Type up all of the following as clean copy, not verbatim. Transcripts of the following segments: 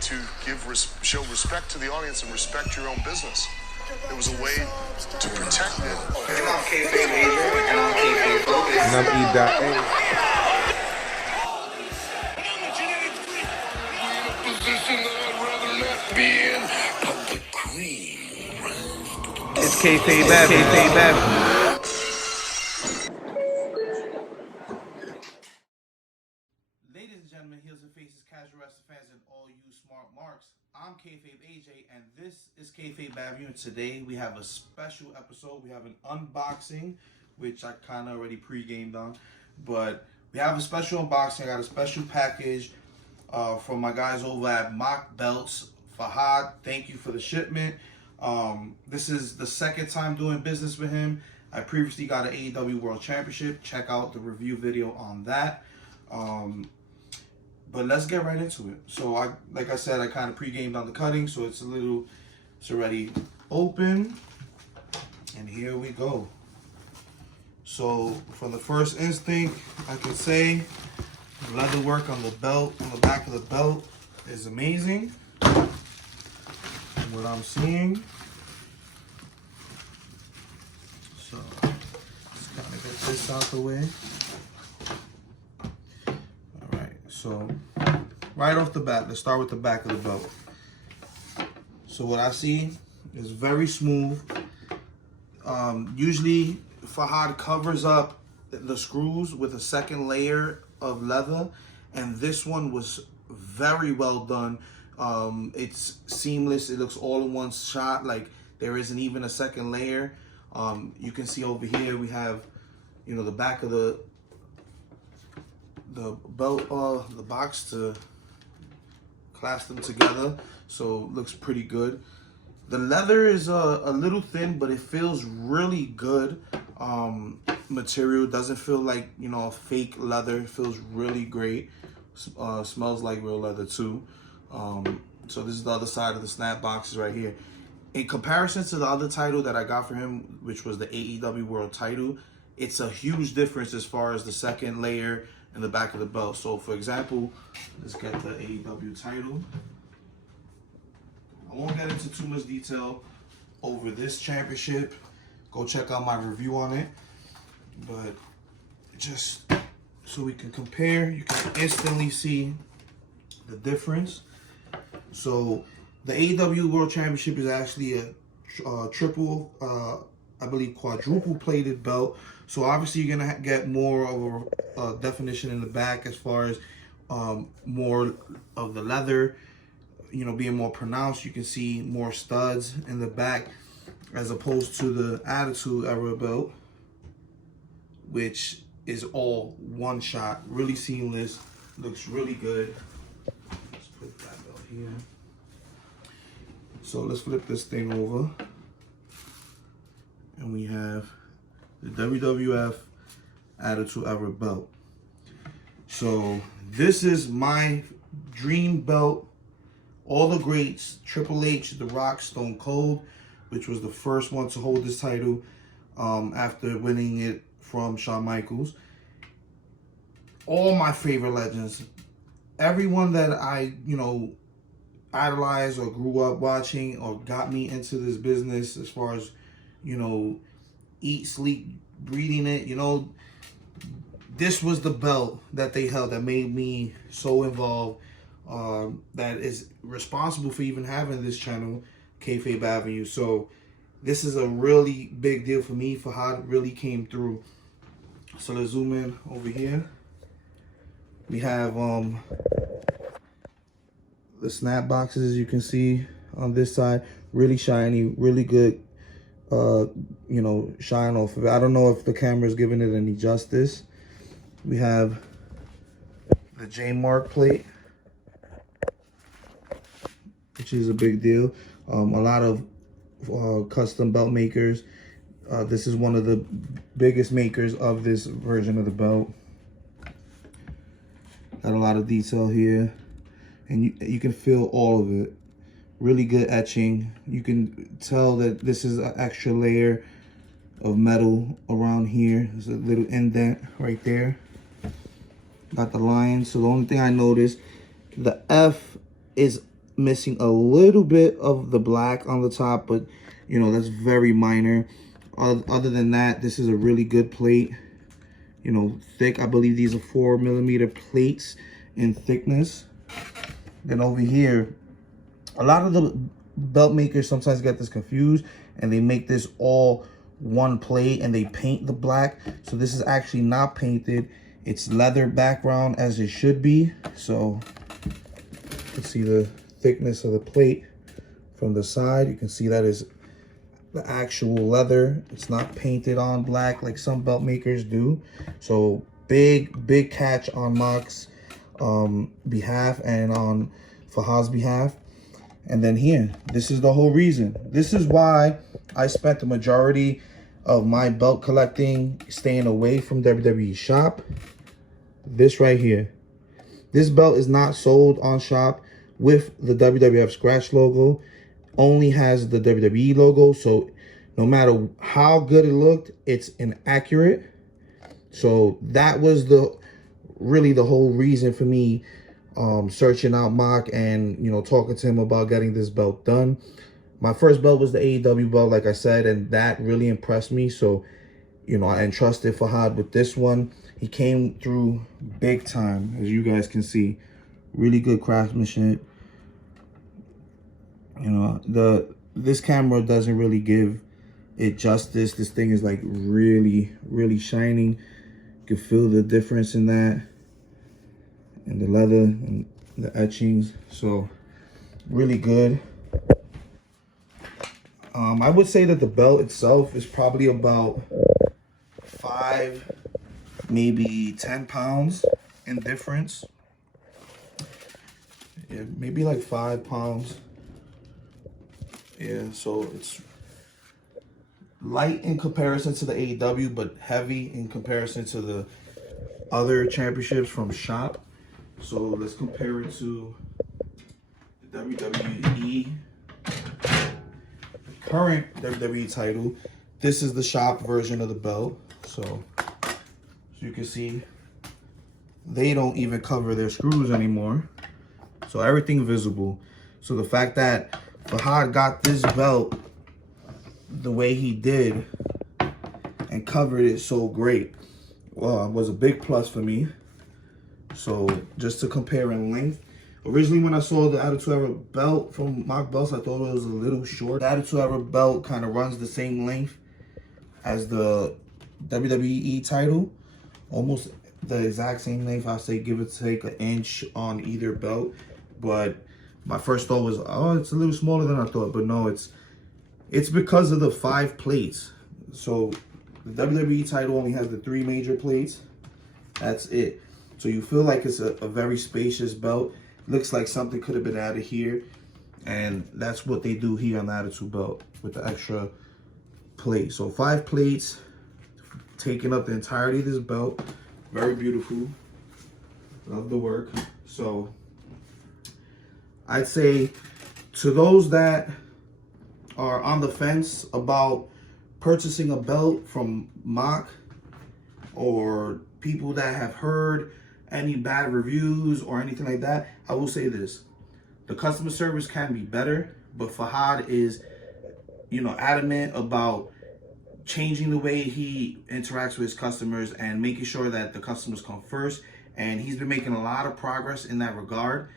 to show respect to the audience and respect your own business. It was a way to protect it. And I'm Kayfabe Avenue, and I'm Kayfabe Focus. And I'm E.A. It's Kayfabe Avenue. Ladies and gentlemen, heels and faces, casual wrestling fans, and all you smart marks. I'm Kayfabe AJ, and this is Kayfabe Avenue. And today we have a special episode. We have an unboxing, which I kind of already pre-gamed on, but we have a special unboxing. I got a special package from my guys over at MOC Belts, FAHAD. Thank you for the shipment. This is the second time doing business with him. I previously got an Aew World Championship. Check out the review video on that. But let's get right into it. So like I said, I kind of pre-gamed on the cutting, so it's already open. And here we go. So from the first instinct, I can say the leather work on the belt, on the back of the belt, is amazing. What I'm seeing. So let's kind of get this out the way. So, right off the bat, let's start with the back of the belt. So what I see is very smooth. Usually, FAHAD covers up the screws with a second layer of leather, and this one was very well done. It's seamless. It looks all in one shot. Like there isn't even a second layer. You can see over here we have, you know, the back of the belt, the box to clasp them together, so it looks pretty good. The leather is a little thin, but it feels really good. Material doesn't feel like, you know, fake leather. It feels really great. Smells like real leather too. So this is the other side of the snap boxes right here. In comparison to the other title that I got for him, which was the Aew World Title, it's a huge difference as far as the second layer in the back of the belt. So for example, let's get the Aew title. I won't get into too much detail over this championship. Go check out my review on it. But just so we can compare, you can instantly see the difference. So the Aew World Championship is actually a triple, I believe quadruple plated belt. So obviously you're gonna get more of a definition in the back as far as more of the leather, you know, being more pronounced. You can see more studs in the back as opposed to the Attitude Era belt, which is all one shot, really seamless, looks really good. Let's put that belt here. So let's flip this thing over. And we have the WWF Attitude Era belt. So this is my dream belt. All the greats, Triple H, The Rock, Stone Cold, which was the first one to hold this title after winning it from Shawn Michaels. All my favorite legends. Everyone that I, you know, idolized or grew up watching or got me into this business as far as, you know, eat, sleep, breathing it, you know, this was the belt that they held that made me so involved, that is responsible for even having this channel, Kayfabe Avenue. So this is a really big deal for me. FAHAD really came through. So let's zoom in over here. We have the snap boxes, as you can see on this side, really shiny, really good, you know, shine off of it. I don't know if the camera is giving it any justice. We have the Jmark Plate, which is a big deal. A lot of custom belt makers. This is one of the biggest makers of this version of the belt. Got a lot of detail here, and you can feel all of it. Really good etching. You can tell that this is an extra layer of metal around here. There's a little indent right there. Got the line. So the only thing I noticed, the F is missing a little bit of the black on the top, but you know, that's very minor. Other than that, this is a really good plate. You know, thick. I believe these are 4mm plates in thickness. Then over here, a lot of the belt makers sometimes get this confused and they make this all one plate and they paint the black. So this is actually not painted. It's leather background as it should be. So you can see the thickness of the plate from the side. You can see that is the actual leather. It's not painted on black like some belt makers do. So big catch on MOC's behalf and on FAHAD's behalf. And then here, this is the whole reason. This is why I spent the majority of my belt collecting staying away from WWE shop. This right here. This belt is not sold on shop with the WWF scratch logo. Only has the WWE logo, so no matter how good it looked, it's inaccurate. So that was really the whole reason for me searching out MOC and, you know, talking to him about getting this belt done. My first belt was the AEW belt, like I said, and that really impressed me. So, you know, I entrusted FAHAD with this one. He came through big time, as you guys can see. Really good craftsmanship. You know, this camera doesn't really give it justice. This thing is like really shining. You can feel the difference in that, and the leather and the etchings. So really good. I would say that the belt itself is probably about 5, maybe 10 pounds in difference. Yeah, maybe like 5 pounds. Yeah, so it's light in comparison to the AEW, but heavy in comparison to the other championships from shop. So let's compare it to the WWE, the current WWE title. This is the shop version of the belt. So as you can see, they don't even cover their screws anymore. So everything visible. So the fact that FAHAD got this belt the way he did and covered it so great, well, it was a big plus for me. So just to compare in length, originally when I saw the Attitude Era belt from MOC Belts, I thought it was a little short. The Attitude Era belt kind of runs the same length as the WWE title, almost the exact same length. I'd say give or take an inch on either belt. But my first thought was, oh, it's a little smaller than I thought. But no, it's because of the 5 plates. So the WWE title only has the 3 major plates. That's it. So you feel like it's a very spacious belt. Looks like something could have been added here. And that's what they do here on the Attitude belt with the extra plate. So 5 plates taking up the entirety of this belt. Very beautiful. Love the work. So I'd say to those that are on the fence about purchasing a belt from MOC, or people that have heard any bad reviews or anything like that, I will say this. The customer service can be better, but FAHAD is, you know, adamant about changing the way he interacts with his customers and making sure that the customers come first. And he's been making a lot of progress in that regard.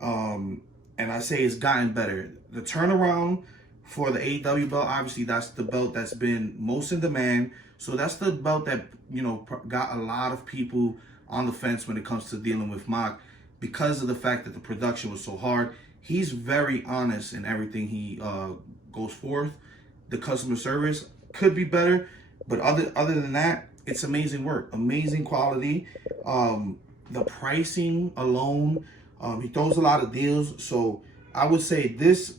And I say it's gotten better. The turnaround for the AEW belt, obviously that's the belt that's been most in demand. So that's the belt that, you know, got a lot of people on the fence when it comes to dealing with MOC because of the fact that the production was so hard. He's very honest in everything he goes forth. The customer service could be better, but other than that, it's amazing work, amazing quality. The pricing alone, he throws a lot of deals. So I would say this,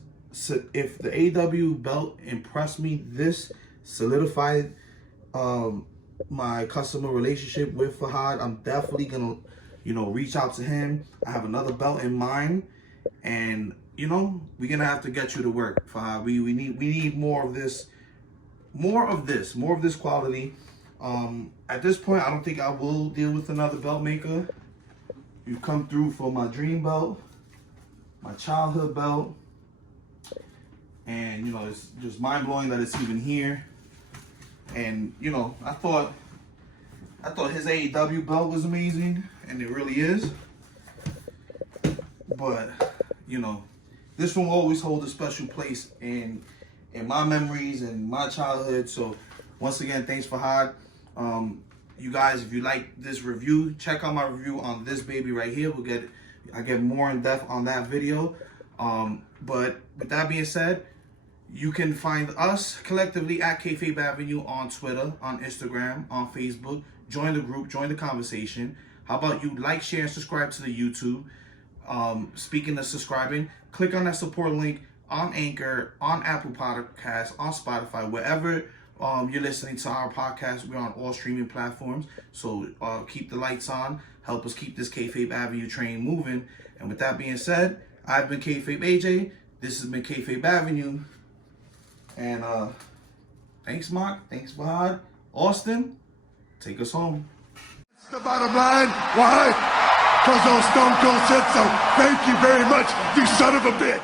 if the AEW belt impressed me, this solidified my customer relationship with FAHAD. I'm definitely gonna, you know, reach out to him. I have another belt in mind, and you know, we're gonna have to get you to work, FAHAD. We need more of this, more of this quality. At this point, I don't think I will deal with another belt maker. You've come through for my dream belt. my childhood belt. And, you know, it's just mind-blowing that it's even here. And, you know, I thought his AEW belt was amazing, and it really is. But, you know, this one will always hold a special place in my memories and my childhood. So, once again, thanks FAHAD. You guys, if you like this review, check out my review on this baby right here. I get more in depth on that video. But with that being said, you can find us collectively at Kayfabe Avenue on Twitter, on Instagram, on Facebook. Join the group, join the conversation. How about you like, share, and subscribe to the YouTube? Speaking of subscribing, click on that support link on Anchor, on Apple Podcasts, on Spotify, wherever you're listening to our podcast. We're on all streaming platforms. So keep the lights on. Help us keep this Kayfabe Avenue train moving. And with that being said, I've been Kayfabe AJ. This has been Kayfabe Avenue. And thanks, Mark. Thanks, FAHAD. Austin, take us home. That's the bottom line. Why? Because old Stone Cold said so. Thank you very much, you son of a bitch.